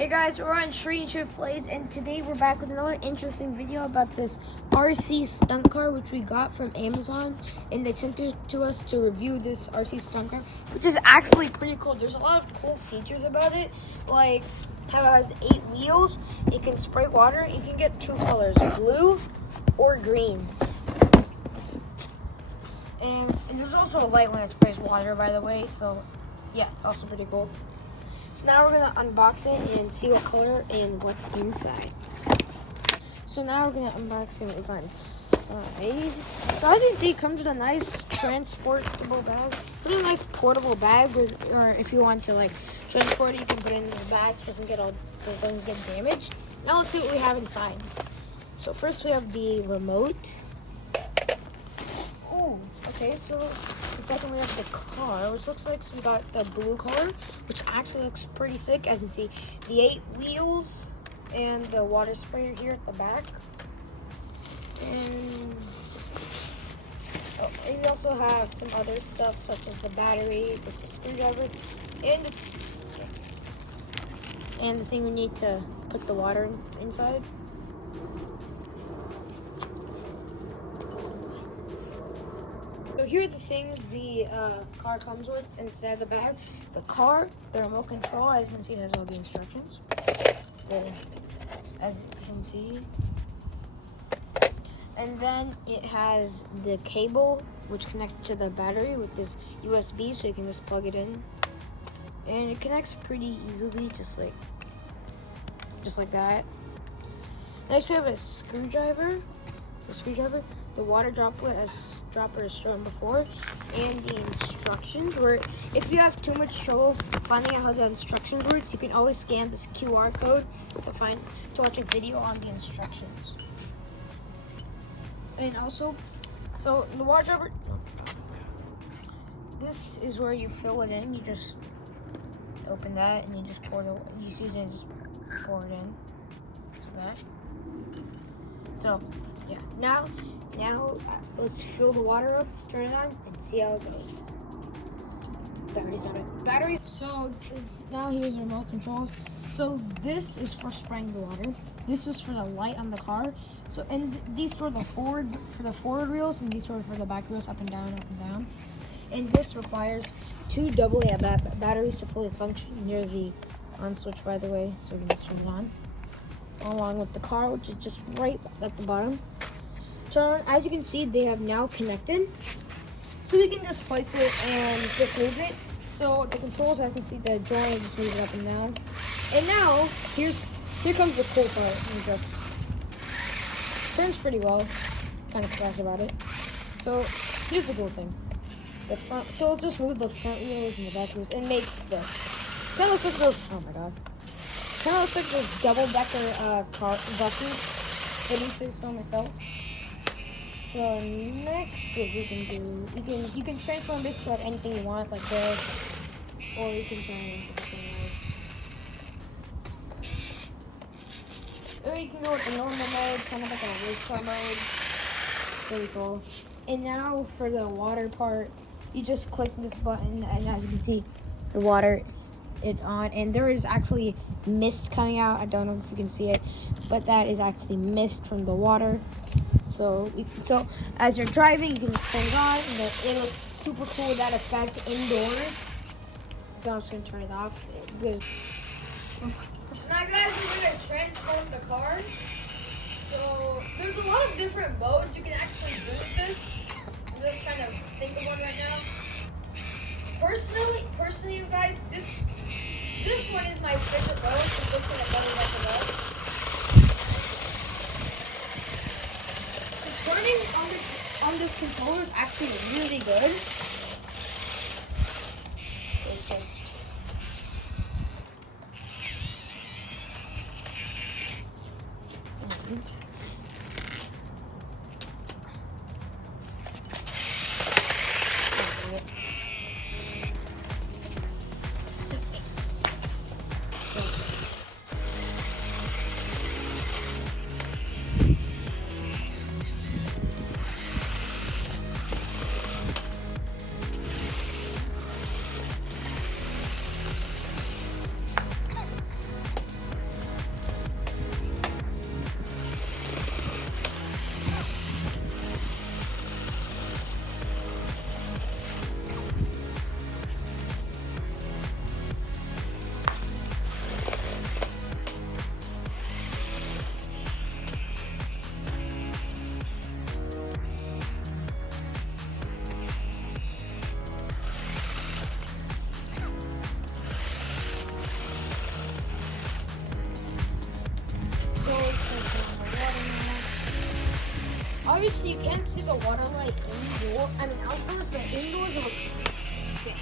Hey guys, we're on Shri Plays, and today we're back with another interesting video about this RC stunt car which we got from Amazon, and they sent it to us to review this RC stunt car, which is actually pretty cool. There's a lot of cool features about it, like how it has 8 wheels, it can spray water, you can get 2 colors, blue or green. And there's also a light when it sprays water, by the way, so yeah, it's also pretty cool. So now we're gonna unbox it and see what color and what's inside. So now we're gonna unbox it and what we got inside. So as you can see, it comes with a nice transportable bag. Put in a nice portable bag, or if you want to like transport it, you can put it in the bag so it doesn't get damaged. Now let's see what we have inside. So first we have the remote. Oh, okay, so second we have the car, which looks like we got the blue color, which actually looks pretty sick. As you see, the 8 wheels and the water sprayer here at the back. And we also have some other stuff such as the battery, this is a screwdriver, and the thing we need to put the water inside. So here are the things the car comes with inside the bag. The car, the remote control, as you can see, has all the instructions. As you can see. And then it has the cable, which connects to the battery with this USB, so you can just plug it in. And it connects pretty easily, just like that. Next we have a screwdriver. The water dropper as shown before, and the instructions, where if you have too much trouble finding out how the instructions work, you can always scan this QR code to watch a video on the instructions. And also, so the water dropper, this is where you fill it in. You just open that and you just pour you use it and just pour it in to that. So yeah, now let's fill the water up, turn it on, and see how it goes. Battery's on it. Battery. So now here's the remote control. So this is for spraying the water. This is for the light on the car. So and these for the forward wheels, and these are for the back wheels, up and down. And this requires 2 AA batteries to fully function. And here's the on switch, by the way, so we can just turn it on. Along with the car, which is just right at the bottom. So as you can see, they have now connected. So we can just place it and just move it. So the controls, I can see the joint, just move it up and down. And now here comes the cool part. It turns pretty well. Kind of fast about it. So here's the cool thing. The front. So let's just move the front wheels and the back wheels and make this. Kind of looks like those. Oh my god. Kind of looks like those double-decker car buses. I didn't say so myself. So next, what we can do, you can transform basically like anything you want, like this, or you can turn it into something like, or you can go with the normal mode, kind of like a race car mode. Pretty cool. And now for the water part, you just click this button, and as you can see, the water, it's on, and there is actually mist coming out. I don't know if you can see it, but that is actually mist from the water. So as you're driving, you can just turn it on, and it looks super cool with that effect indoors. So I'm just gonna turn it off because. So now, guys, we're gonna transform the car. So there's a lot of different modes you can actually do with this. I'm just trying to think of one right now. Personally, you guys, this one is my favorite mode. This one I better like the most. The turning on this controller is actually really good. It's just. so you can't see the water light outdoors, but indoors it looks sick.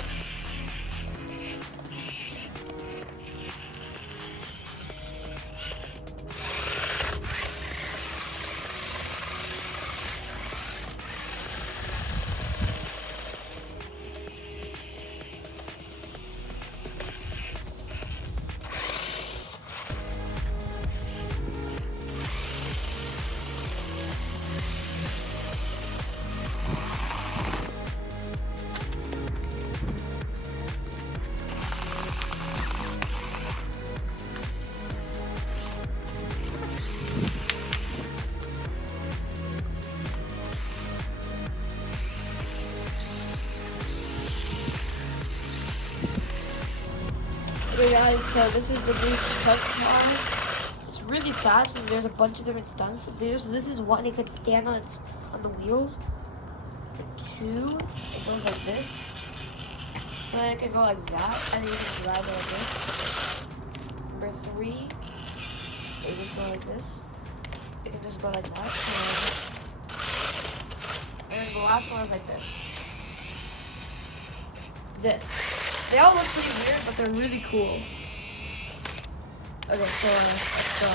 Okay guys, so this is the new STUNT CAR. It's really fast and there's a bunch of different stunts. This is one, it could stand on the wheels. For 2, it goes like this. And then it can go like that, and then you can drive it like this. Number 3, it just go like this. It can just go like that. And then the last one is like this. They all look pretty weird, but they're really cool. Okay, so let's go.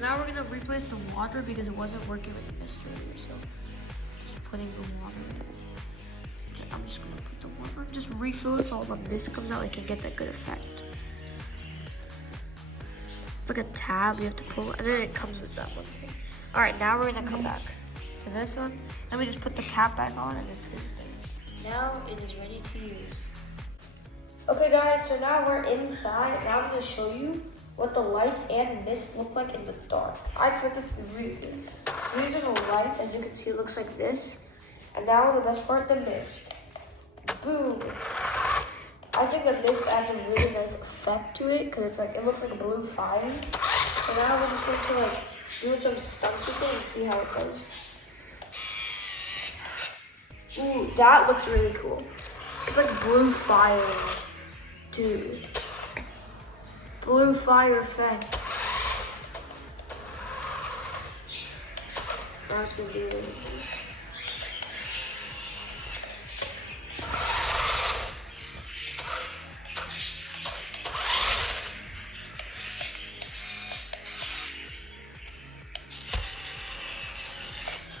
Now we're gonna replace the water because it wasn't working with the mist earlier, so just putting the water in. I'm just gonna put the water, just refill it so all the mist comes out and can get that good effect. It's like a tab you have to pull, and then it comes with that one thing. All right, now we're gonna come back to this one. Then we just put the cap back on, and it's there. Now it is ready to use. Okay guys, so now we're inside. Now I'm gonna show you what the lights and mist look like in the dark. I expect this to be really good. So these are the lights. As you can see, it looks like this. And now the best part, the mist. Boom. I think the mist adds a really nice effect to it because it looks like a blue fire. So now we're just going to do some stunts with it and see how it goes. Ooh, that looks really cool. It's like blue fire, dude. Blue fire effect. Now it's gonna be really cool.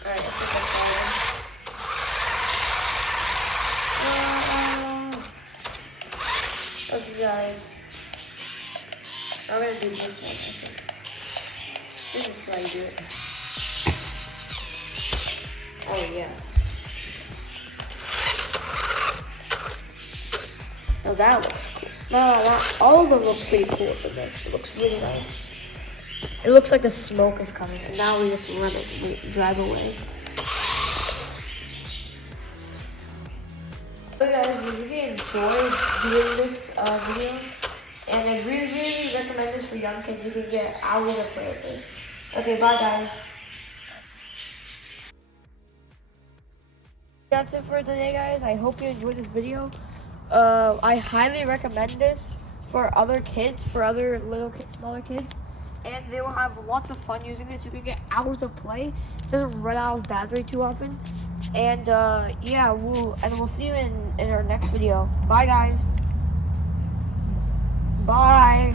Alright, I think that's all. Okay guys. I'm gonna do this one, I think. This is how you do it. Oh yeah. Now that looks cool. All of them look pretty cool with this. It looks really nice. It looks like the smoke is coming, and now we just run it and we drive away. So guys, we really enjoyed doing this video. And I really recommend this for young kids. You can get hours of play with this. Okay, bye guys. That's it for today, guys. I hope you enjoyed this video. I highly recommend this for other kids, for other little kids, smaller kids. And they will have lots of fun using this. You can get hours of play. It doesn't run out of battery too often. And yeah, we'll see you in our next video. Bye guys. Bye.